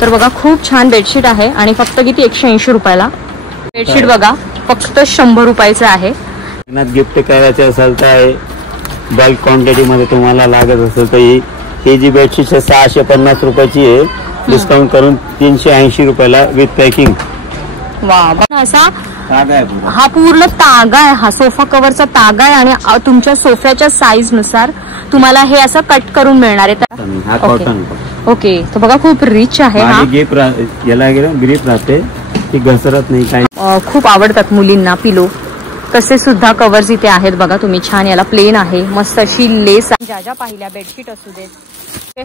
तर बघा खूप छान बेडशीट आहे आणि फक्त किती 180 रुपयाला बेडशीट बघा, फक्त 100 रुपयाचं आहे. गिफ्ट करायचं असेल तर बल्क क्वांटिटी मध्ये तुम्हाला लागत असेल तर ही जी बेडशीट 650 रुपयाची आहे, डिस्काउंट करून 380 रुपयाला विथ पॅकिंग. वा, असा हा पूर्ण तागा आहे, हा सोफा कव्हरचा तागा आहे आणि तुमच्या सोफ्याच्या साईज नुसार तुम्हाला हे असं कट करून मिळणार आहे. हा कॉटन. ओके, तर बघा खूप रिच आहे. हा याला ग्रीप राहते, ती घसरत नाही काही. खूप आवडतात मुलींना पिलो. तसे सुद्धा कव्हर्स इथे आहेत बघा तुम्ही. छान याला प्लेन आहे, मस्त अशी लेस. ज्या पाहिल्या बेडशीट असू देत,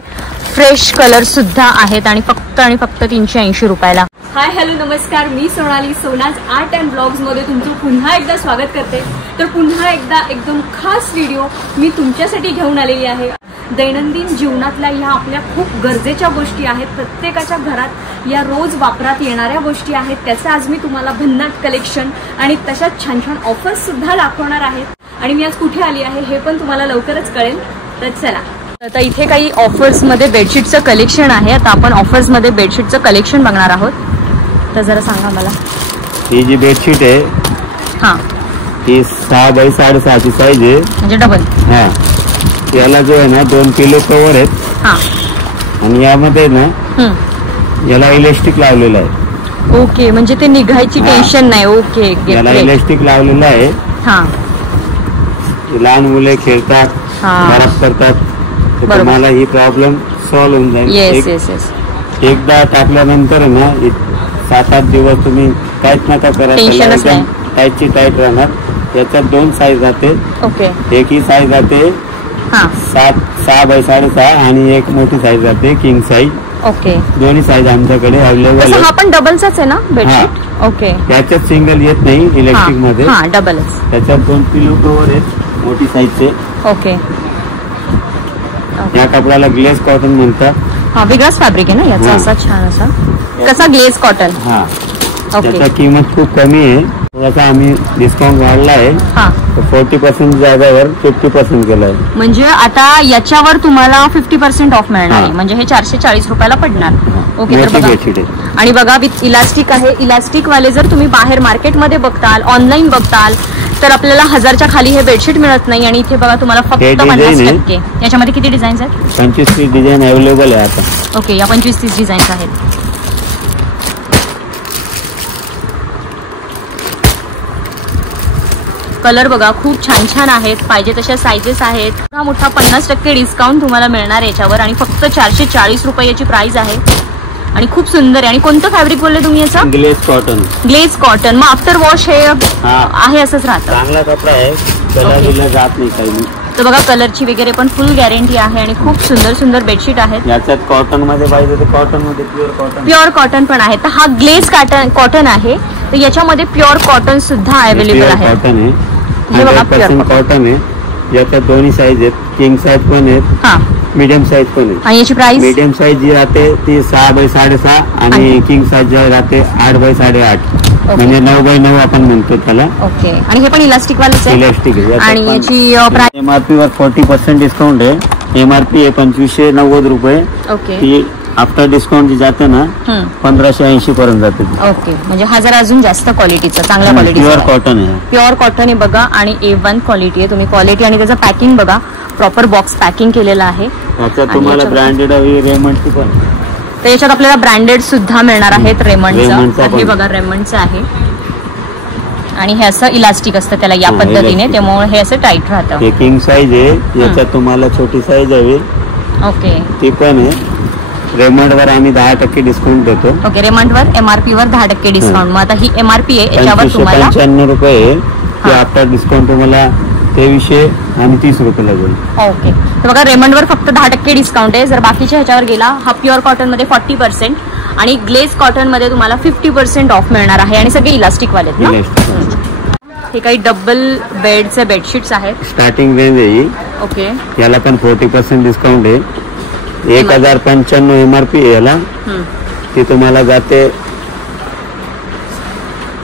फ्रेश कलर सुद्धा आहेत आणि फक्त 380 रुपयाला. हाय हॅलो नमस्कार, मी सोनाली. सोनाज आर्ट अँड ब्लॉग्स मध्ये तुमचं पुन्हा एकदा स्वागत करते. तर पुन्हा एकदा एकदम खास व्हिडिओ मी तुमच्यासाठी घेऊन आलेली आहे. दैनंदिन जीवनातल्या ह्या आपल्या खूप गरजेच्या गोष्टी आहेत, प्रत्येकाच्या घरात या रोज वापरात येणाऱ्या गोष्टी आहेत. त्याचं आज मी तुम्हाला भन्नाट कलेक्शन आणि तशाच छान छान ऑफर्स सुद्धा दाखवणार आहेत. आणि मी आज कुठे आली आहे हे पण तुम्हाला लवकरच कळेल. तर चला, आता इथे काही ऑफर्स मध्ये बेडशीटचं कलेक्शन आहे. आता आपण ऑफर्स मध्ये बेडशीटचं कलेक्शन बघणार आहोत. तर जरा सांगा मला. ही जी बेडशीट आहे हा, ही 6 बाय 6.5 साईज आहे, म्हणजे डबल. हा, याला जो आहे ना 2 पिलो कव्हर आहेत. हा, आणि यामध्ये ना याला इलेस्टिक लावलेलं आहे. ओके, म्हणजे ते निघायची टेन्शन नाही. ओके, याला इलेस्टिक लावलेलं आहे. हा, लहान मुले खेळतात, बराच करतात, तुम्हाला ही प्रॉब्लेम सॉल्व्ह होऊन जाईल. Yes yes yes. एकदा टाकल्यानंतर ना 7-8 दिवस तुम्ही काहीच नका करायचं, टाईटची टाईट राहणार. याच्यात 2 साईज जाते. ओके, एक ही साईज जाते 6 बाय 6.5 आणि एक मोठी साईज जाते किंग साईज. ओके, दोन्ही साईज आमच्याकडे अवेलेबल आहे. हा पण डबलचाच आहे ना बेडशीट? ओके, त्याच्यात सिंगल येत नाही इलेक्ट्रिक मध्ये. हा, डबलच. त्याच्यात 2 पिलो कव्हर आहेत मोठी साईजचे. ओके, या कपड्याला ग्लेज कॉटन म्हणतात. हा, वेगळाच फॅब्रिक आहे ना याचा, असा छान असा कसा ग्लेज कॉटन. हा, त्याची किंमत खूप कमी आहे. थोडासा आम्ही डिस्काउंट वाढला आहे. 40% जागेवर 50% केलाय. म्हणजे आता याच्यावर तुम्हाला 50% ऑफ मिळणार आहे. म्हणजे हे 440 रुपयाला पडणार. ओके, तर बघा. आणि बघा विथ इलास्टिक आहे. इलास्टिक वाले जर तुम्ही बाहेर मार्केटमध्ये बघताल, ऑनलाईन बघताल, तर आपल्याला 1000च्या खाली हे बेडशीट मिळत नाही. आणि इथे बघा तुम्हाला फक्त 50%. याच्यामध्ये किती डिझाईन्स आहेत? 25-30 डिझाईन अवेलेबल आहे आता. ओके, या 25-30 डिझाईन्स आहेत. कलर बघा खूप छान छान आहेत, पाहिजे तशा साइजेस आहेत. हा मोठा 50% डिस्काउंट तुम्हाला मिळणार याच्यावर आणि फक्त 440 रुपये याची प्राइस आहे. आणि खूप सुंदर आहे. आणि कोणतं फॅब्रिक बोलले तुम्ही याचं? Glaze cotton. Glaze cotton. मग आफ्टर वॉश हे आहे असंच राहतं? चांगला कपडा आहे, कलर जात नाही काही. तर बघा कलरची वगैरे पण फुल गॅरंटी आहे आणि खूप सुंदर सुंदर बेडशीट आहेत. याच्यात कॉटन मध्ये पाहिजे तर कॉटन मध्ये प्युअर कॉटन पण आहे. तर हा ग्लेज कॉटन आहे, तर याच्यामध्ये प्युअर कॉटन सुद्धा अवेलेबल आहे. कॉटन आहे, हे बघा प्युअर कॉटन आहे. याच्यात दोन्ही साईज आहेत, किंग साईज पण आहेत, मीडियम साईज पण आहे. आणि याची प्राइस? मीडियम साईज जी राहते ती 6 बाय 6.5 आणि किंग साईज जी राहते 8 बाय 8.5, म्हणजे 9 बाय 9 आपण म्हणतो त्याला. ओके, आणि हे पण इलास्टिक वालेच आहे? इलास्टिक आहे. आणि याची प्राइस? एमआरपी वर 40% डिस्काउंट आहे. एमआरपी आहे 2590 रुपये. ओके, ती आफ्टर डिस्काउंट जी जाते ना 1580 पर्यंत जाते. ओके, म्हणजे हा जरा अजून जास्त क्वालिटीचा, चांगल्या क्वालिटीचा प्युअर कॉटन आहे. प्युअर कॉटन आहे बघा. आणि A1 क्वालिटी आहे. तुम्ही क्वालिटी आणि त्याचं पॅकिंग बघा, प्रॉपर बॉक्स पॅकिंग केलेलं आहे. त्याच्यात तुम्हाला ब्रँडेड हवी रेमंडची पण, तर याच्यात आपल्याला ब्रँडेड सुद्धा मिळणार आहेत. रेमंडचं हे बघा, रेमंडचं आहे. आणि हे असं इलास्टिक असतं त्याला या पद्धतीने, त्यामुळे हे असं टाईट राहतं. किंग साईज आहे. याच्यात तुम्हाला छोटी साईज हवी. ओके, ती पण आहे. रेमंड वर आम्ही 10% डिस्काउंट देतो. ओके, रेमंड वर MRP वर 10% डिस्काउंट. मग आता ही MRP आहे, याच्यावर तुम्हाला 95 रुपये आहे. आफ्टर डिस्काउंट तुम्हाला 2330 रुपये लागेल. ओके, तर बघा रेमंड वर फक्त 10% डिस्काउंट आहे. जर बाकीच्या ह्याच्यावर गेला, हा प्युअर कॉटन मध्ये 40% आणि ग्लेज कॉटन मध्ये तुम्हाला 50% ऑफ मिळणार आहे. आणि सगळे इलास्टिक वाले आहेत ना? हे काही डबल बेडचे बेडशीट्स आहेत. स्टार्टिंग रेंज आहे ही. ओके, याला पण 40% डिस्काउंट आहे. 1095 MRP आहे याला. ती तुम्हाला जाते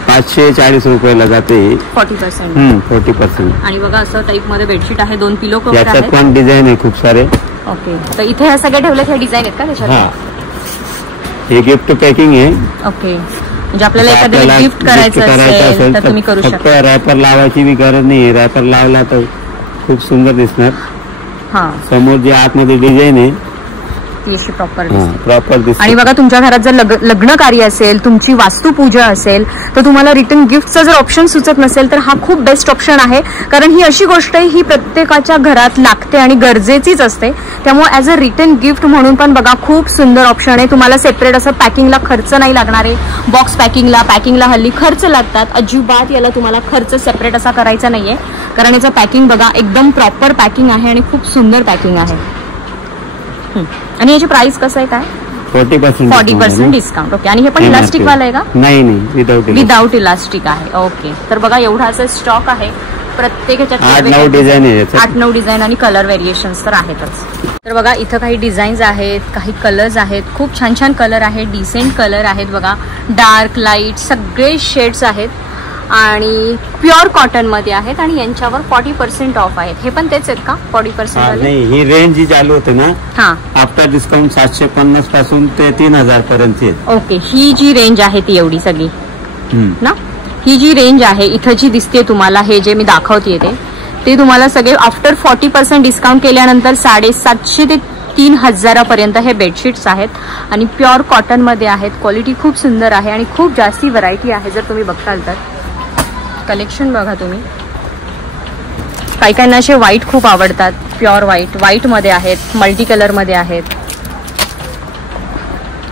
540 रुपयाला जाते. 40%. आणि बघा असं टाईप मध्ये बेडशीट आहे. 2 पिलो कव्हर आहेत. याच्यात पण डिझाईन आहे खूप सारे. ओके, तर इथे हे सगळे ठेवलेत, हे डिझाईन आहेत का त्याच्यात? हे गिफ्ट पॅकिंग आहे. ओके, म्हणजे आपल्याला एखाद्याला गिफ्ट करायचं असेल तर तुम्ही करू शकता. रॅपर लावायची बी गरज नाही. रॅपर लावला तर खूप सुंदर दिसणार. हा, समोर जी आतमध्ये डिझाईन आहे ती अशी प्रॉपर दिसते. आणि बघा तुमच्या घरात जर लग्न कार्य असेल, तुमची वास्तुपूजा असेल, तर तुम्हाला रिटर्न गिफ्टचा जर ऑप्शन सुचत नसेल तर हा खूप बेस्ट ऑप्शन आहे. कारण ही अशी गोष्ट आहे, ही प्रत्येकाच्या घरात लागते आणि गरजेचीच असते. त्यामुळे ऍज अ रिटर्न गिफ्ट म्हणून पण बघा खूप सुंदर ऑप्शन आहे. तुम्हाला सेपरेट असं पॅकिंगला खर्च नाही लागणार आहे. बॉक्स पॅकिंगला हल्ली खर्च लागतात. अजिबात याला तुम्हाला खर्च सेपरेट असा करायचा नाहीये. कारण याचं पॅकिंग बघा एकदम प्रॉपर पॅकिंग आहे आणि खूप सुंदर पॅकिंग आहे. आणि याची प्राइस कसं आहे काय? 40% डिस्काउंट. ओके, आणि हे पण इलास्टिक वाला आहे का? नाही, विदाउट इलास्टिक आहे. ओके, तर बघा एवढा असं स्टॉक आहे. प्रत्येक ह्याच्यात 8-9 डिझाईन आणि कलर व्हेरिएशन्स तर आहेतच. तर बघा इथं काही डिझाईन्स आहेत, काही कलर्स आहेत. खूप छान छान कलर आहेत, डिसेंट कलर आहेत. बघा डार्क लाईट सगळे शेड्स आहेत आणि प्युअर कॉटन मध्ये आहेत आणि यांच्यावर 40% ऑफ आहेत. हे पण तेच आहेत का 40%? नाही, ही रेंज जी चालू होते ना, हा, आफ्टर डिस्काउंट 750 पासून ते 3000 पर्यंत. ओके, ही जी रेंज आहे ती एवढी सगळी ना, ही जी रेंज आहे इथं जी दिसते तुम्हाला, हे जे मी दाखवते ते तुम्हाला सगळे आफ्टर 40% डिस्काउंट केल्यानंतर 750 ते 3000 पर्यंत हे बेडशीट्स आहेत आणि प्युअर कॉटन मध्ये आहेत. क्वालिटी खूप सुंदर आहे आणि खूप जास्ती व्हरायटी आहे. जर तुम्ही बघताल तर कलेक्शन बघा तुम्ही. काही काहींना असे व्हाईट खूप आवडतात. प्युअर व्हाईट मध्ये आहेत, मल्टी कलर मध्ये आहेत.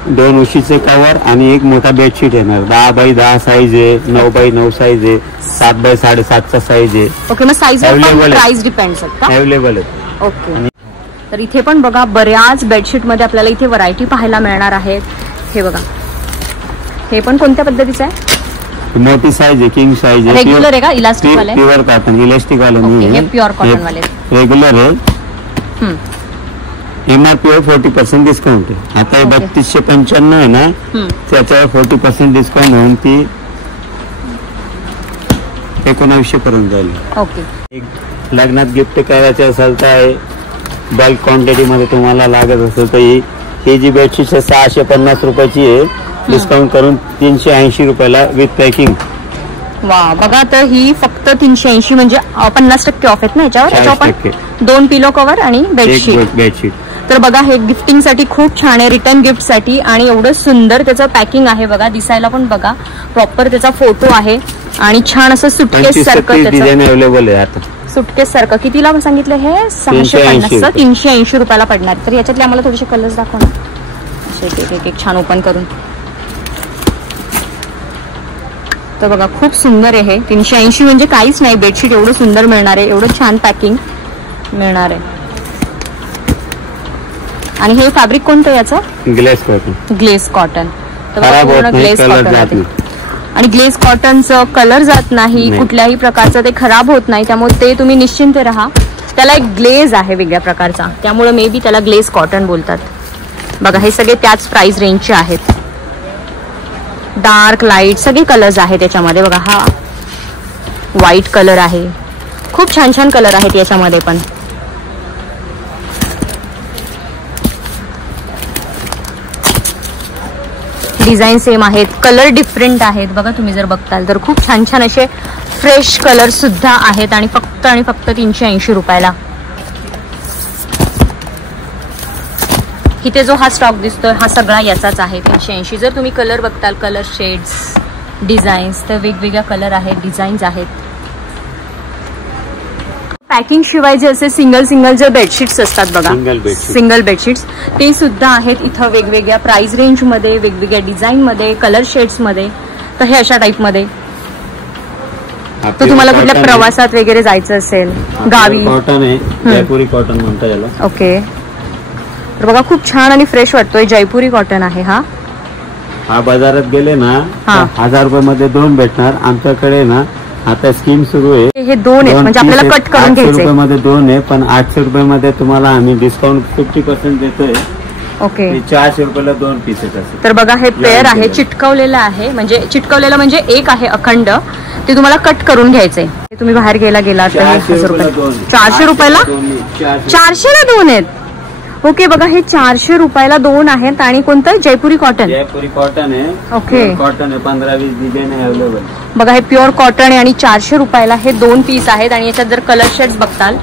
2 उशीचे कव्हर आणि एक मोठा बेडशीट येणार. 10x10 साईज आहे, 9x9 साईज आहे, 7x7.5 साईज आहे. ओके, मग साईज प्राइस डिपेंड्स अवेलेबल आहे. ओके, तर इथे पण बघा बऱ्याच बेडशीट मध्ये आपल्याला इथे व्हरायटी पाहायला मिळणार आहेत. हे बघा, हे पण कोणत्या पद्धतीचं आहे? मोठी साईज आहे, किंग साईज आहे. रेग्युलर आहे का इलास्टिक वाले? प्युअर कॉटन, इलास्टिक वाले नाही. हे प्युअर कॉटन वाले रेग्युलर आहे. MRP 40% डिस्काउंट आहे. आता 3295 आहे ना, त्याच्यावर 40% डिस्काउंट होऊन ती 1900 पर्यंत झाली. ओके, लग्नात गिफ्ट करायचे असेल तर बल्क क्वांटिटी मध्ये तुम्हाला लागत असेल तर ही जी बेडशीट 650 रुपयाची आहे, डिस्काउंट करून 380 रुपयाला विथ पॅकिंग. वा, बघा तर ही फक्त 380 म्हणजे 50% ऑफ आहेत ना याच्यावर. पण 2 पिलो कव्हर आणि बेडशीट. तर बघा हे गिफ्टिंग साठी खूप छान आहे, रिटर्न गिफ्ट साठी. आणि एवढं सुंदर त्याचं पॅकिंग आहे बघा. दिसायला पण बघा प्रॉपर त्याचा फोटो आहे आणि छान असं सुटकेस सारखं डिझाईन अवेलेबल आहे. आता सुटकेस सारखं कितीला सांगितलं हे? 650, 380 रुपयाला पडणार. तर याच्यातले आम्हाला थोडेसे कलर्स दाखवा ना, एक छान ओपन करून. तर बघा खूप सुंदर आहे. 380 म्हणजे काहीच नाही. बेडशीट एवढं सुंदर मिळणार आहे, एवढं छान पॅकिंग मिळणार आहे. आणि हे फॅब्रिक कोणतं याचं? Glace cotton. तर पूर्ण ग्लेस कॉटन आणि ग्लेस कॉटनचं कलर जात नाही, कुठल्याही प्रकारचं ते खराब होत नाही. त्यामुळे ते तुम्ही निश्चिंत राहा. त्याला एक ग्लेज आहे वेगळ्या प्रकारचा, त्यामुळे मे बी त्याला ग्लेस कॉटन बोलतात. बघा हे सगळे त्याच प्राइस रेंजचे आहेत. डार्क लाईट सगळे कलर्स आहेत त्याच्यामध्ये. बघा हा व्हाईट कलर आहे. खूप छान छान कलर आहेत याच्यामध्ये पण. डिझाईन सेम आहेत, कलर डिफरंट आहेत. बघा तुम्ही जर बघताल तर खूप छान छान असे फ्रेश कलर सुद्धा आहेत आणि फक्त 380 रुपयाला. इथे जो हा स्टॉक दिसतोय हा सगळा याचाच आहे 380. जर तुम्ही कलर बघताल, कलर शेड्स, डिझाईन्स, तर वेगवेगळ्या कलर आहेत, डिझाईन्स आहेत. पॅकिंग शिवाय जे असे सिंगल जे बेडशीट्स असतात बघा, सिंगल बेडशीट्स, ते सुद्धा आहेत इथं वेगवेगळ्या प्राइस रेंज मध्ये, वेगवेगळ्या डिझाईन मध्ये, कलर शेड्स मध्ये. तर हे अशा टाइप मध्ये. तर तुम्हाला कुठल्या प्रवासात वगैरे जायचं असेल, गावी, कॉटन आहे, जयपुरी कॉटन म्हणतात याला. ओके, तर बघा खूप छान आणि फ्रेश वाटतोय. जयपुरी कॉटन आहे हा. बाजारात गेले ना 1000 रुपयामध्ये 2 भेटणार. आमच्याकडे ना आता स्कीम सुरू आहे. हे 2 आहेत म्हणजे आपल्याला कट करून घ्यायचे. 800 रुपयामध्ये 2 आहे, पण 800 रुपयामध्ये तुम्हाला आम्ही डिस्काउंट 50% देतोय. ओके, 400 रुपयाला 2 पीसेस असतात. तर बघा हे पेअर आहे, चिटकवलेलं आहे. म्हणजे चिटकवलेलं म्हणजे एक आहे अखंड, ते तुम्हाला कट करून घ्यायचंय. तुम्ही बाहेर गेला तर 400 रुपयाला 400 ला 2 आहेत. ओके बघा हे 400 रुपयाला 2 आहेत. आणि कोणतं जयपुरी कॉटन? जयपुरी कॉटन आहे. ओके कॉटन आहे. 15-20 डिझाईन आहे अवेलेबल. बघा हे प्युअर कॉटन आहे आणि 400 रुपयाला हे 2 पीस आहेत. आणि याच्यात जर कलर शेड्स बघताल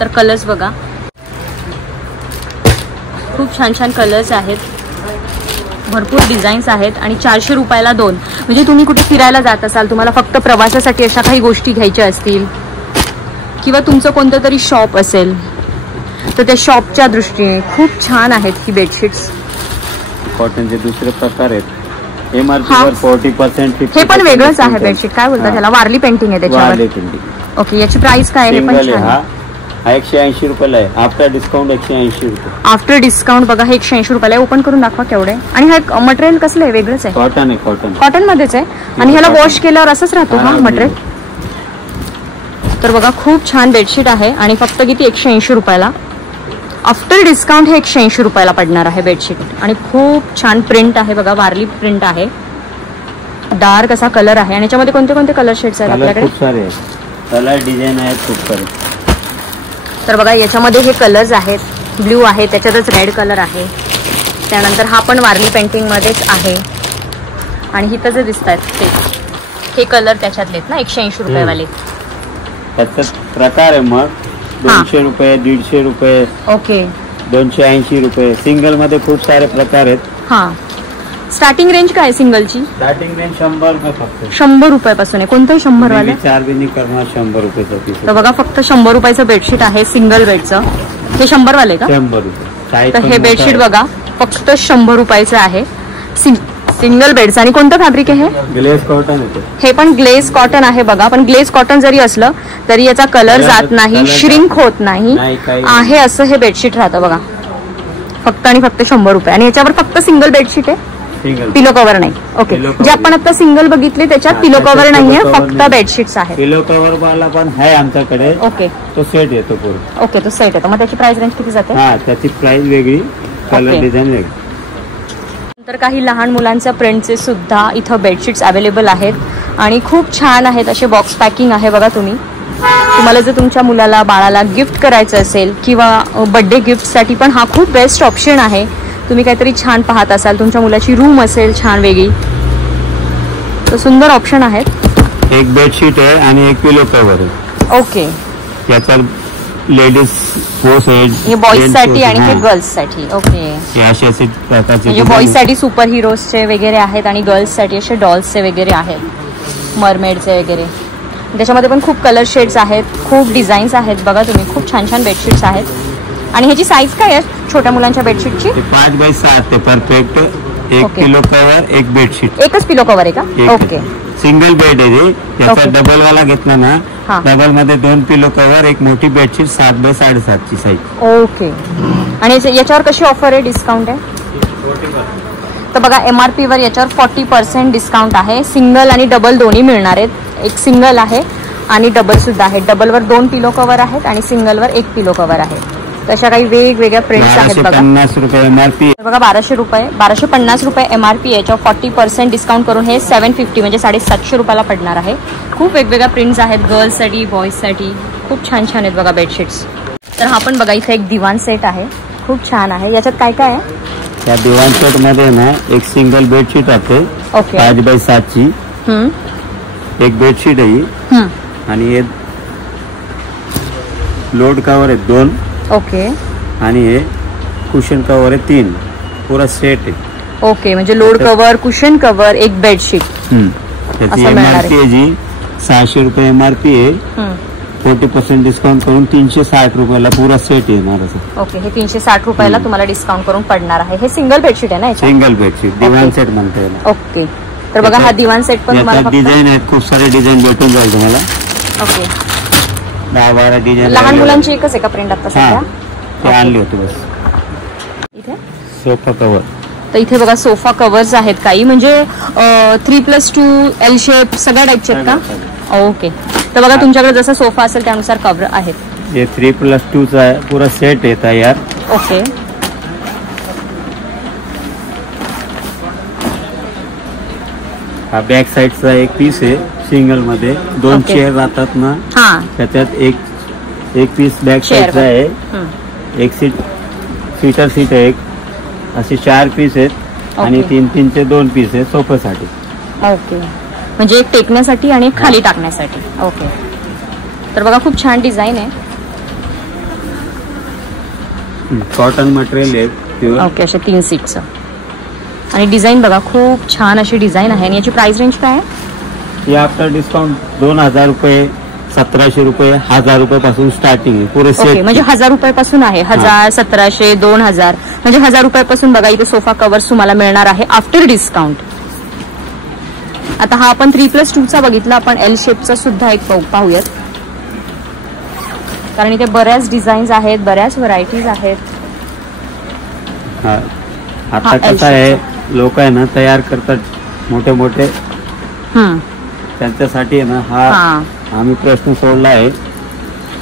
तर कलर्स बघा, खूप छान छान कलर्स आहेत, भरपूर डिझाईन्स आहेत. आणि 400 रुपयाला 2. म्हणजे तुम्ही कुठे फिरायला जात असाल, तुम्हाला फक्त प्रवासासाठी अशा काही गोष्टी घ्यायच्या असतील किंवा तुमचं कोणतं तरी शॉप असेल तर त्या शॉपच्या दृष्टीने खूप छान आहेत ही बेडशीट्स. कॉटनचे दुसरे प्रकार आहेत. MRP 40%. हे पण वेगळंच आहे बेडशीट. काय बोलतात त्याला? वारली पेंटिंग आहे त्याच्यावर. ओके याची प्राइस काय आहे? हे पण छान आहे. हा 180 रुपयाला आहे. आफ्टर डिस्काउंट 180 रुपये. आफ्टर डिस्काउंट बघा हे 180 रुपयाला आहे. ओपन करून दाखवा केवढे. आणि हे मटेरियल कसलं आहे? वेगळंच आहे. कॉटन आहे. कॉटन मध्येच आहे. आणि ह्याला वॉश केल्यावर असंच राहतो हा मटेरियल. तर बघा खूप छान बेडशीट आहे आणि फक्त किती? 180 रुपयाला. आफ्टर डिस्काउंट हे 180 रुपयाला पडणार आहे बेडशीट. आणि खूप छान प्रिंट आहे बघा, वारली प्रिंट आहे, डार्क असा कलर आहे. आणि याच्यामध्ये कोणते कोणते कलर शेड्स आहेत आपल्याकडे? खूप सारे कलर डिझाईन आहेत खूप सारे. तर बघा याच्यामध्ये हे कलर्स आहेत, ब्ल्यू आहे, त्याच्यातच रेड कलर आहे. त्यानंतर हा पण वारली पेंटिंग मध्येच आहे. आणि इथं जे दिसत आहेत हे कलर त्याच्यातलेत ना 180 रुपयेवाले. त्याचा प्रकार आहे मग 200 रुपये, 150 रुपये, ओके 280 रुपये. सिंगल मध्ये खूप सारे प्रकार आहेत. हा स्टार्टिंग रेंज काय सिंगलची? स्टार्टिंग रेंज 100 रुपये फक्त. 100 रुपयापासून आहे. कोणतंही 100 वाले? 4 बिनी करणार 100 रुपयाचं पीस. तर बघा फक्त 100 रुपयाचं बेडशीट आहे सिंगल बेडचं. हे 100 वाले का? 100 रुपये. तर हे बेडशीट बघा फक्त 100 रुपयाचं आहे सिंगल बेडचं. आणि कोणतं फॅब्रिक आहे हे? ग्लेज कॉटन आहे. हे पण ग्लेज कॉटन आहे बघा. पण ग्लेज कॉटन जरी असलं तरी याचा कलर जात नाही, श्रिंक होत नाही आहे. असं हे बेडशीट राहतं बघा. फक्त आणि फक्त 100 रुपये. आणि याच्यावर फक्त सिंगल बेडशीट आहे, पिलो कव्हर नाही. ओके जे आपण आता सिंगल बघितले त्याच्यात पिलो कव्हर नाहीये, फक्त बेडशीट्स आहेत. पिलो कव्हर वाला पण आहे आमच्याकडे. ओके तो सेट येतो पूर्ण. ओके तो सेट येतो. मग त्याची प्राइस रेंज किती जाते? हा त्याची प्राइस वेगळी, कलर डिझाईन वेगळी. तर काही लहान मुलांच्या प्रिंटचे सुद्धा इथं बेडशीट्स अवेलेबल आहेत आणि खूप छान आहेत. असे बॉक्स पॅकिंग आहे बघा. तुम्हाला जर तुमच्या मुलाला बाळाला गिफ्ट करायचं असेल किंवा बर्थडे गिफ्टसाठी पण हा खूप बेस्ट ऑप्शन आहे. तुम्ही काहीतरी छान पाहत असाल, तुमच्या मुलाची रूम असेल छान वेगळी, तर सुंदर ऑप्शन आहेत. एक बेडशीट आहे आणि एक पिलो कव्हर आहे. ओके याचा लेडीज फोर्स आहे, हे बॉईज साठी आणि हे गर्ल्स साठी. ओके म्हणजे बॉईज साठी सुपर हिरोजचे वगैरे आहेत आणि गर्ल्स साठी असे डॉल्सचे वगैरे आहेत, मरमेडचे वगैरे. त्याच्यामध्ये पण खूप कलर शेड्स आहेत, खूप डिझाईन्स आहेत बघा. तुम्ही खूप छान छान बेडशीट्स आहेत. आणि ह्याची साईज काय आहे छोट्या मुलांच्या बेडशीटची? 5x7 perfect. एक पिलो कव्हर, एक बेडशीट. एकच पिलो कव्हर आहे का? ओके सिंगल बेड आहे. त्याचा डबल वाला घेतला ना, डबल मध्ये 2 पिलो कव्हर, एक मोठी बेडशीट 7x7.5 ची साईज. ओके. आणि याच्यावर कशी ऑफर आहे, डिस्काउंट आहे? 40%. तर बघा MRP वर याच्यावर 40% डिस्काउंट आहे. सिंगल आणि डबल दोन्ही मिळणार आहेत. एक सिंगल आहे आणि डबल सुद्धा आहे. डबलवर 2 पिलो कव्हर आहेत आणि सिंगलवर 1 पिलो कव्हर आहे. तशा काही वेगवेगळ्या प्रिंट्स आहेत बघा. 1250 रुपये MRP. बघा 1250 रुपये MRP. याच्यावर 40% डिस्काउंट करून हे 750 म्हणजे 750 रुपयाला पडणार आहे. खूप वेगवेगळ्या प्रिंट्स आहेत गर्ल्ससाठी, बॉईजसाठी. खूप छान छान आहेत बघा बेडशीट्स. तर हा पण बघा इथे एक दिवाण सेट आहे, खूप छान आहे. याच्यात काय काय आहे? त्या दिवाण सेट मध्ये ना एक सिंगल बेडशीट आहे. ओके 5x7 ची. एक बेडशीट आहे आणि हे लोड कव्हर आहे 2. ओके. आणि हे कुशन कव्हर आहे 3. पुरा सेट आहे. ओके म्हणजे लोड कव्हर, कुशन कव्हर, एक बेडशीट. त्याची MRP आहे जी 600 रुपये MRP आहे. 40% डिस्काउंट करून 360 रुपयाला पुरा सेट येणार. ओके हे 360 रुपयाला तुम्हाला डिस्काउंट करून पडणार आहे. हे सिंगल बेडशीट आहे ना? सिंगल बेडशीट दिवाण सेट म्हणता येईल. ओके तर बघा हा दिवाण सेट पण तुम्हाला डिझाईन आहेत, खूप सारे डिझाईन भेटून जाईल तुम्हाला. Okay 10-12 design. लहान मुलांची एकच आहे का प्रिंट आता सध्या? ते आणली होती बस. इथे सोफा कव्हर. तर इथे बघा सोफा कव्हर्स आहेत काही, म्हणजे 3+2 L शेप सगळ्या टाईपचे आहेत का? ओके तर बघा तुमच्याकडे जसा सोफा असेल त्यानुसार कव्हर आहेत. हे 3+2 चा पुरा सेट आहे तयार. ओके हा बॅक साईडचा एक पीस आहे सिंगल मध्ये. 2 चेअर राहतात ना, त्याच्यात एक पीस बॅक साईडचा आहे. एक सीट स्वीटर सीट आहे एक, असे 4 पीस आहेत आणि 3-3चे 2 पीस आहेत सोफ्यासाठी. ओके, म्हणजे एक टेकण्यासाठी आणि एक खाली टाकण्यासाठी. ओके, तर बघा खूप छान डिझाईन आहे. कॉटन मटेरियल आहे प्युअर. ओके, अशा 3 सीटचं आणि डिझाईन बघा खूप छान अशी डिझाईन आहे. आणि याची प्राइस रेंज काय आहे? हे आफ्टर डिस्काउंट 2000 रुपये, 1700 रुपये, 1000 रुपयापासून स्टार्टिंग आहे पुरे सेट. ओके, म्हणजे 1000 रुपयापासून आहे. 1000, 1700, 2000, म्हणजे 1000 रुपयापासून बघा इथे सोफा कव्हर्स तुम्हाला मिळणार आहे आफ्टर डिस्काउंट. आता हा आपण 3+2चा बघितला, आपण एल शेपचा सुद्धा एक पाहूयात, कारण इथे बऱ्याच डिझाईन्स आहेत, बऱ्याच व्हरायटीज आहेत. आता कसं आहे, लोक आहे ना तयार करतात मोठे मोठे, त्यांच्यासाठी आहे ना हा आम्ही प्रश्न सोडला आहे.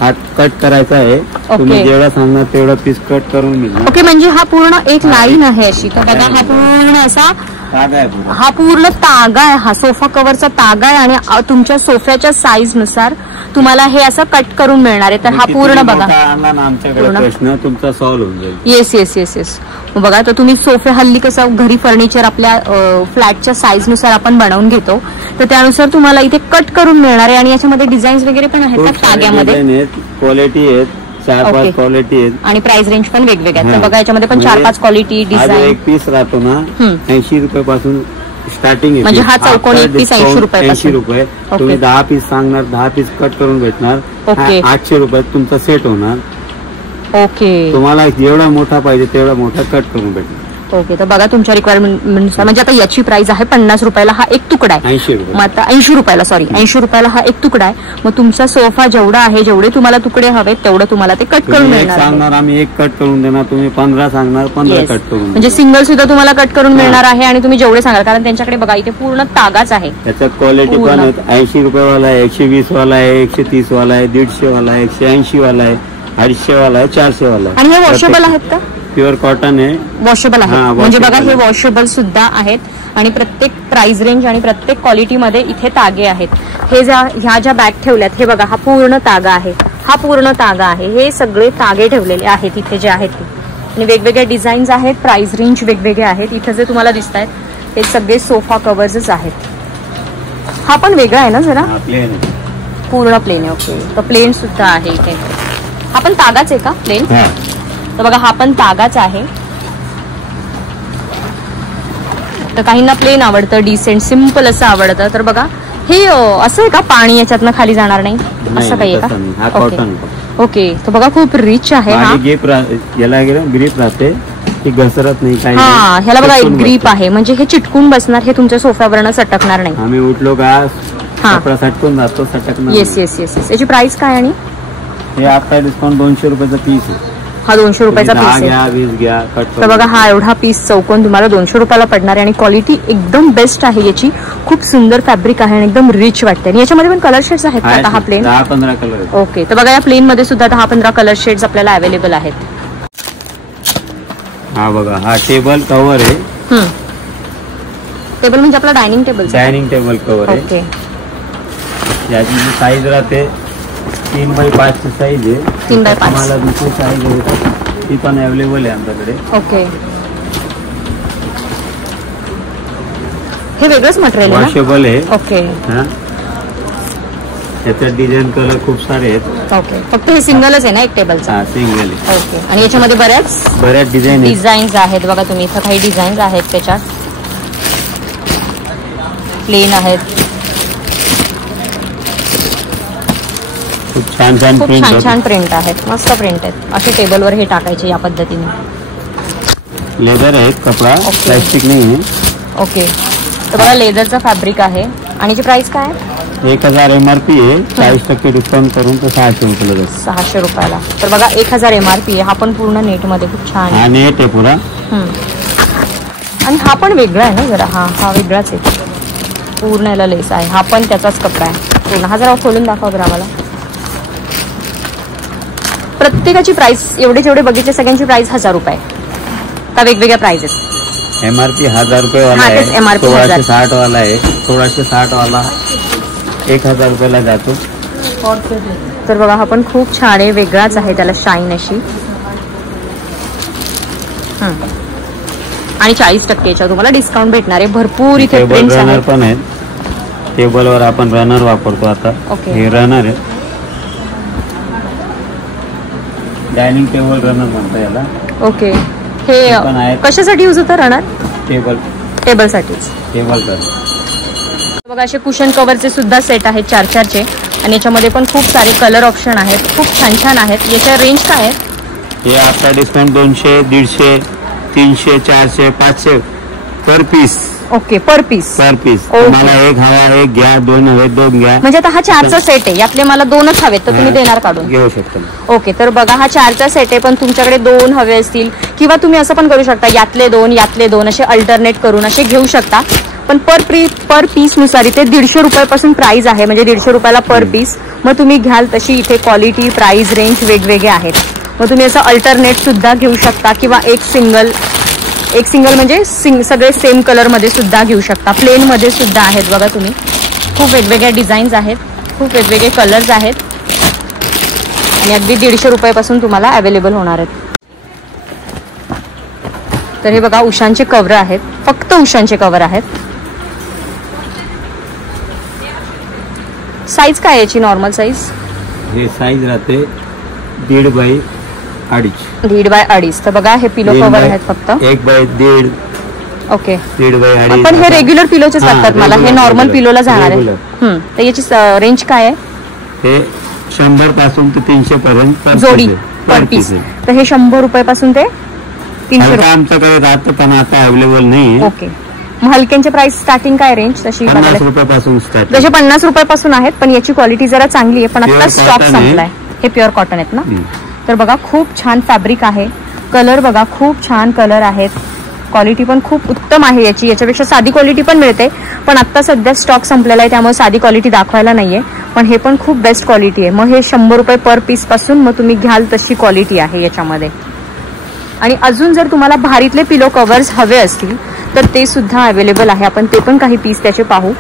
हा कट करायचा आहे, तुम्ही जेवढा सांगणार तेवढा पीस कट करून मिळणार. ओके, म्हणजे हा पूर्ण एक लाईन आहे अशी. तर बघा हा पूर्ण असा तागा आहे, हा पूर्ण तागा आहे, हा सोफा कव्हरचा तागा आहे आणि तुमच्या सोफ्याच्या साईज नुसार तुम्हाला हे असं कट करून मिळणार आहे. तर हा पूर्ण बघा आमच्याकडे प्रश्न तुमचा सॉल्व्ह होऊन जाईल. Yes yes yes yes. बघा, तर तुम्ही सोफे हल्ली कसं घरी फर्निचर आपल्या फ्लॅटच्या साईज नुसार आपण बनवून घेतो, तर त्यानुसार तुम्हाला इथे कट करून मिळणार आहे. आणि याच्यामध्ये डिझाईन्स वगैरे पण आहेत का ताग्यामध्ये? क्वालिटी आहेत, 4-5 क्वालिटी आहेत आणि प्राइस रेंज पण वेगवेगळ्या आहेत. तर बघा याच्यामध्ये पण 4-5 क्वालिटी डिझाईन. एक पीस राहतो ना 80 रुपयापासून स्टार्टिंग आहे, म्हणजे हा चौकोनी एक पीस 80 रुपये. 80 रुपये. तुम्ही 10 पीस सांगणार, 10 पीस कट करून भेटणार. 800 रुपयात तुमचा सेट होणार. ओके, तुम्हाला जेवढा मोठा पाहिजे तेवढा मोठा कट करून भेटणार. ओके, तर बघा तुमच्या रिक्वायरमेंटनुसार. म्हणजे आता याची प्राइस आहे 50 रुपयाला हा एक तुकडा आहे. 80 रुपये. मग आता 80 रुपयाला, सॉरी 80 रुपयाला हा एक तुकडा आहे. मग तुमचा सोफा जेवढा आहे, जेवढे तुम्हाला तुकडे हवेत तेवढं तुम्हाला ते कट करून मिळणार. सांगणार आम्ही एक कट करून देणार, तुम्ही 15 सांगणार 15 कट करून. म्हणजे सिंगल सुद्धा तुम्हाला कट करून मिळणार आहे. आणि तुम्ही जेवढे सांगाल, कारण त्यांच्याकडे बघा इथे पूर्ण तागाच आहे. त्याच्यात क्वालिटी पण 80 रुपयावाला आहे, 120 वाला आहे, 130 वाला आहे, 150 वाला आहे, 180 वाला आहे, 250 वाला आहे, 400 वाला आहे. आणि हे वॉशेबल आहेत का? प्युअर कॉटन आहे, वॉशेबल आहे. म्हणजे बघा हे वॉशेबल सुद्धा आहेत आणि प्रत्येक प्राइस रेंज आणि प्रत्येक क्वालिटीमध्ये इथे तागे आहेत. हे ह्या ज्या बॅग ठेवल्यात, हे बघा हा पूर्ण तागा आहे, हा पूर्ण तागा आहे. हे सगळे तागे ठेवलेले आहेत इथे जे आहेत ते. आणि वेगवेगळे डिझाईन्स आहेत, प्राइस रेंज वेगवेगळे आहेत. इथे जे तुम्हाला दिसत आहेत हे सगळे सोफा कव्हर्सच आहेत. हा पण वेगळा आहे ना जरा, पूर्ण प्लेन आहे. ओके, तर प्लेन सुद्धा आहे इथे. हा पण तागाच आहे का प्लेन? तर बघा हा पण तागाच आहे. तर काहींना प्लेन आवडतं, डिसेंट सिम्पल असं आवडतं. तर बघा हे असं आहे का, पाणी याच्यातनं खाली जाणार नाही असं काही आहे का? ओके ओके, तर बघा खूप रिच आहे. हा याला ग्रीप राहते, ती घसरत नाही काही. हा, ह्याला बघा एक ग्रीप आहे, म्हणजे हे चिटकून बसणार, हे तुमच्या सोफ्यावरनं सटकणार नाही. आम्ही उठलो का कपडा सटकून जातो, सटकणार. Yes yes yes yes. याची प्राइस काय? आणि हे आता डिस्काउंट 200 रुपयाचा पीस आहे. हा 200 रुपयाचा पीस आहे. 20 घ्या, तर बघा हा एवढा पीस चौकोन तुम्हाला 200 रुपयाला पडणार आहे. आणि क्वालिटी एकदम बेस्ट आहे याची, खूप सुंदर फॅब्रिक आहे आणि एकदम रिच वाटते. आणि याच्यामध्ये पण कलर शेड्स आहेत का? हा प्लेन 10-15 कलर. ओके, तर बघा या प्लेन मध्ये सुद्धा 10-15 कलर शेड्स आपल्याला अवेलेबल आहेत. हा बघा हा टेबल कव्हर आहे. टेबल म्हणजे आपला डायनिंग टेबल कव्हर आहे. ओके, याची जी साईज राहते 3x5 ची साईज आहे. 3x5. तुम्हाला दुसरी साईज आहे ती पण अवेलेबल आहे आमच्याकडे. ओके, हे वेगळंच मटेरियल आहे, वॉशेबल आहे. ओके, याच्यात डिझाईन कलर खूप सारे आहेत. ओके, फक्त हे सिंगलच आहे ना एक टेबलचा? हा सिंगल आहे. ओके, आणि याच्यामध्ये बऱ्याच डिझाईन्स आहेत. बघा तुम्ही इथं काही डिझाईन्स आहेत, त्याच्यात प्लेन आहेत, खूप छान छान प्रिंट आहेत, मस्त प्रिंट आहेत. असे टेबलवर हे टाकायचे या पद्धतीने. लेदर आहे कपडा, प्लास्टिक नाही आहे. ओके, तर बघा लेदरचा फॅब्रिक आहे. आणि याची प्राइस काय आहे? 1000 MRP आहे, 40% डिस्काउंट करून तो 600 रुपयाला. 600 रुपयाला. तर बघा 1000 MRP आहे. हा पण पूर्ण नेट मध्ये खूप छान आहे. नेट आहे पुरा. आणि हा पण वेगळा आहे ना जरा, हा वेगळाच आहे, पूर्ण याला लेस आहे. हा पण त्याचाच कपडा आहे पूर्ण. हा जरा खोलून दाखवा बरं आम्हाला. प्रत्येकाची प्राइस एवढे जेवढे बघितले सगळ्यांची प्राइस 1000 रुपये का वेगवेगळ्या प्राइजेस? MRP 1000 रुपये वाला आहे, 1660 वाला आहे, 1660 वाला 1000 रुपयाला जातो. तर बघा हा पण खूप छान आहे, वेगळाच आहे, त्याला शाईन अशी. आणि 40% तुम्हाला डिस्काउंट भेटणार आहे. भरपूर इथे प्रिंट्स रनर पण आहेत. टेबलवर आपण रनर वापरतो आता. हे रनर आहे, डायनिंग टेबल रनर म्हणतो याला. ओके. हे कशासाठी यूज होतं रनर? टेबलसाठीच. टेबल बघा असे कुशन कव्हरचे सुद्धा सेट आहेत 4-4चे आणि याच्यामध्ये पण खूप सारे कलर ऑप्शन आहेत. खूप छान छान आहेत. याच्या रेंज काय आहे? हे आपला डिस्काउंट 200, 150, 300, 400, 500 पर पीस. ओके. पर पीस. तुम्हाला एक हवा एक घ्या, 2 हवे 2 घ्या. म्हणजे आता हा 4चा सेट आहे, यातले मला 2च हवेत तर तुम्ही देणार काढून? घेऊ शकता. ओके. तर बघा हा 4चा सेट आहे, पण तुमच्याकडे 2 हवे असतील किंवा तुम्ही असं पण करू शकता, यातले 2 असे अल्टरनेट करून असे घेऊ शकता. पण पर पीस नुसार इथे 150 रुपयापासून प्राइस आहे, म्हणजे 150 रुपयाला पर पीस. मग तुम्ही घ्याल तशी इथे क्वालिटी प्राइस रेंज वेगवेगळे आहेत. मग तुम्ही असं अल्टरनेट सुद्धा घेऊ शकता किंवा एक सिंगल म्हणजे सगळे सेम कलर मध्ये सुद्धा घेऊ शकता. प्लेन मध्ये सुद्धा आहेत बघा तुम्ही. खूप वेगवेगळ्या डिझाईन्स आहेत, खूप वेगवेगळे कलर्स आहेत आणि अगदी 150 रुपयापासून तुम्हाला अवेलेबल होणार आहेत. तर हे बघा उशांचे कव्हर आहेत, फक्त उशांचे कव्हर आहेत. साईज काय याची? नॉर्मल साईज हे साईज राहते 1.5 बाय 2.5. 1.5 बाय 2.5. तर बघा हे पिलो कव्हर आहेत फक्त 1 बाय 1.5. ओके. 1.5 बाय 2.5. पण हे रेग्युलर पिलोचेच लागतात मला, हे नॉर्मल पिलोला जाणार आहे. तर याची रेंज काय आहे? हे 100 पासून ते 300 पर्यंत जोडी पर पीस. तर हे 100 रुपयापासून ते 300 रुपये आमच्याकडे राहतं, पण आता अवेलेबल नाही. ओके. मग हलक्यांचे प्राइस स्टार्टिंग काय रेंज? तशी 50 रुपयापासून स्टार्ट. जसे 50 रुपयापासून आहेत, पण याची क्वालिटी जरा चांगली आहे. पण आता स्टॉक संपलाय. हे प्युअर कॉटन आहेत ना? तर बघा खूप छान फॅब्रिक आहे. कलर बघा खूप छान कलर आहेत. क्वालिटी पण खूप उत्तम आहे याची. याच्यापेक्षा साधी क्वालिटी पण मिळते, पण आता सध्या स्टॉक संपलेला आहे त्यामुळे साधी क्वालिटी दाखवायला नाहीये. पण हे पण खूप बेस्ट क्वालिटी आहे. मग हे 100 रुपये पर पीस पासून मग तुम्ही घ्याल तशी क्वालिटी आहे याच्यामध्ये. आणि अजून जर तुम्हाला भारीतले पिलो कव्हर्स हवे असतील तर ते सुद्धा अवेलेबल आहे. आपण ते पण काही पीस त्याचे पाहू.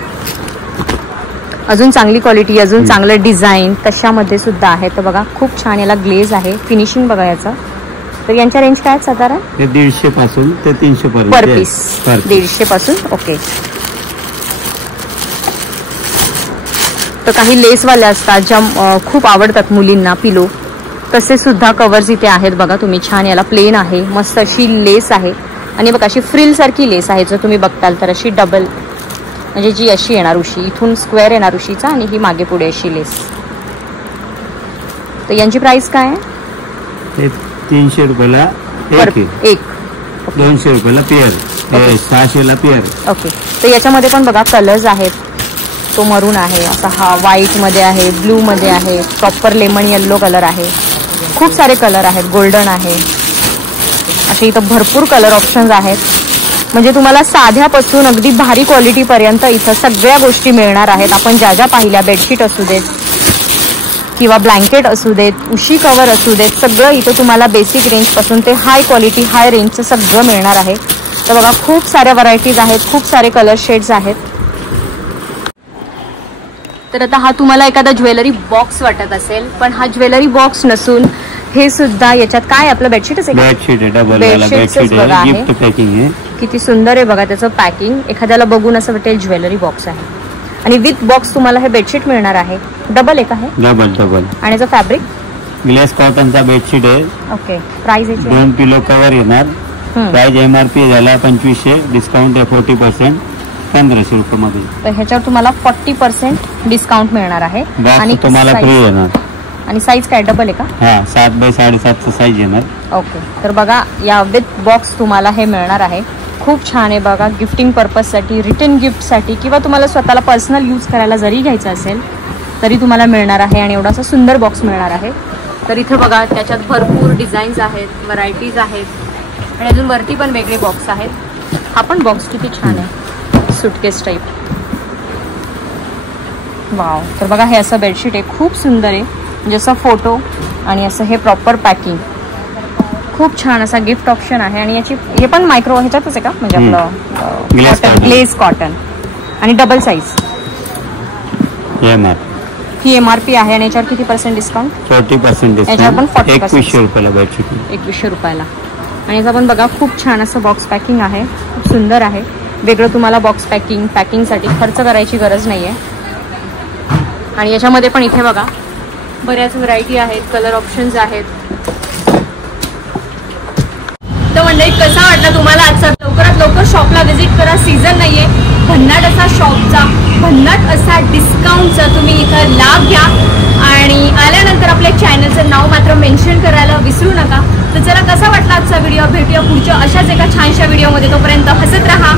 अजून चांगली क्वालिटी, अजून चांगलं डिझाईन तशामध्ये सुद्धा आहे. तर बघा खूप छान याला ग्लेज आहे, फिनिशिंग बघा याचं. तर यांच्या रेंज काय साधारण? 150 पासून ते 300 पर्यंत पर पीस. 150 पासून. ओके. तर काही लेसवाले असतात ज्या खूप आवडतात मुलींना पिलो, तसे सुद्धा कव्हर्स इथे आहेत बघा तुम्ही. छान याला प्लेन आहे, मस्त अशी लेस आहे आणि बघा अशी फ्रिल सारखी लेस आहे. जर तुम्ही बघताल तर अशी डबल, म्हणजे जी अशी येणार उशी, इथून स्क्वेअर येणार उशीचा आणि ही मागे पुढे अशी लेस. तर यांची प्राइस काय आहे? 300 रुपयाला एक. 200 रुपयाला पेअर. 600 ला पेअर. ओके. तर याच्यामध्ये पण बघा कलर्स आहेत. तो मरून आहे, असा हा व्हाईट मध्ये आहे, ब्लू मध्ये आहे, प्रॉपर लेमन येल्लो कलर आहे. खूप सारे कलर आहेत, गोल्डन आहे. असे इथं भरपूर कलर ऑप्शन्स आहेत. म्हणजे तुम्हाला साध्यापासून अगदी भारी क्वालिटी पर्यंत इथं सगळ्या गोष्टी मिळणार आहेत. आपण ज्या ज्या पाहिल्या, बेडशीट असू देत किंवा ब्लँकेट असू देत, उशी कव्हर असू देत, सगळं इथं तुम्हाला बेसिक रेंज पासून ते हाय क्वालिटी हाय रेंजचं सगळं मिळणार आहे. तर बघा खूप साऱ्या व्हरायटीज आहेत, खूप सारे कलर शेड्स आहेत. तर आता हा तुम्हाला एखादा ज्वेलरी बॉक्स वाटत असेल, पण हा ज्वेलरी बॉक्स नसून हे सुद्धा याच्यात काय आपलं बेडशीटच आहे. बेडशीट आहे, डबल बेडशीट बघा आहे. गिफ्ट पॅकिंग आहे. किती सुंदर आहे बघा त्याचं पॅकिंग. एखाद्याला बघून असं वाटेल ज्वेलरी बॉक्स आहे. आणि विथ बॉक्स तुम्हाला हे बेडशीट मिळणार आहे. डबल एक आहे. डबल. आणि याचं फॅब्रिक ग्लेस कॉटनचा बेडशीट आहे. ओके. प्राइस याची 2 पिलो कव्हर येणार. प्राइस MRP झाला 2500, डिस्काउंट आहे 40%, 1500 रुपये मध्ये. तर ह्याच्यावर तुम्हाला 40% डिस्काउंट मिळणार आहे. आणि तुम्हाला फ्री येणार. आणि साईज काय डबल आहे का? हा, 7 बाय 7.5 साईज येणार. ओके. तर बघा या विथ बॉक्स तुम्हाला हे मिळणार आहे. खूप छान आहे बघा. गिफ्टिंग पर्पजसाठी, रिटर्न गिफ्टसाठी किंवा तुम्हाला स्वतःला पर्सनल यूज करायला जरी घ्यायचं असेल तरी तुम्हाला मिळणार आहे. आणि एवढासा सुंदर बॉक्स मिळणार आहे. तर इथे बघा त्याच्यात भरपूर डिझाईन्स आहेत, व्हरायटीज आहेत आणि अजून वरती पण वेगळे बॉक्स आहेत. हा पण बॉक्स किती छान आहे, सुटकेस टाईप. वाव. तर बघा हे असं बेडशीट आहे, खूप सुंदर आहे. जसं फोटो आणि असं हे प्रॉपर पॅकिंग, खूप छान असा गिफ्ट ऑप्शन आहे. आणि याची हे पण मायक्रो ह्याच्यातच आहे का, म्हणजे आपलं ग्लेज कॉटन आणि डबल साईज. ही MRP आहे. आणि याच्यावर किती % डिस्काउंट? 40% याच्यावर पण 40%. 2100 रुपयाला बेडशीट. 2100 रुपयाला. आणि याचा पण बघा खूप छान असं बॉक्स पॅकिंग आहे, खूप सुंदर आहे. वेगळं तुम्हाला बॉक्स पॅकिंगसाठी खर्च करायची गरज नाही आहे. आणि याच्यामध्ये पण इथे बघा बऱ्याच व्हरायटी आहेत, कलर ऑप्शन्स आहेत. तर मंडळी कसा वाटला तुम्हाला आजचा? लवकरात लवकर शॉपला व्हिजिट करा. सीझन नाहीये, भन्नाट असा शॉपचा, भन्नाट असा डिस्काउंटचा तुम्ही इथं लाभ घ्या. आणि आल्यानंतर आपल्या चॅनलचं नाव मात्र मेन्शन करायला विसरू नका. तर चला, कसा वाटला आजचा व्हिडिओ? भेटूया पुढच्या अशाच एका छानशा व्हिडिओमध्ये. तोपर्यंत हसत राहा.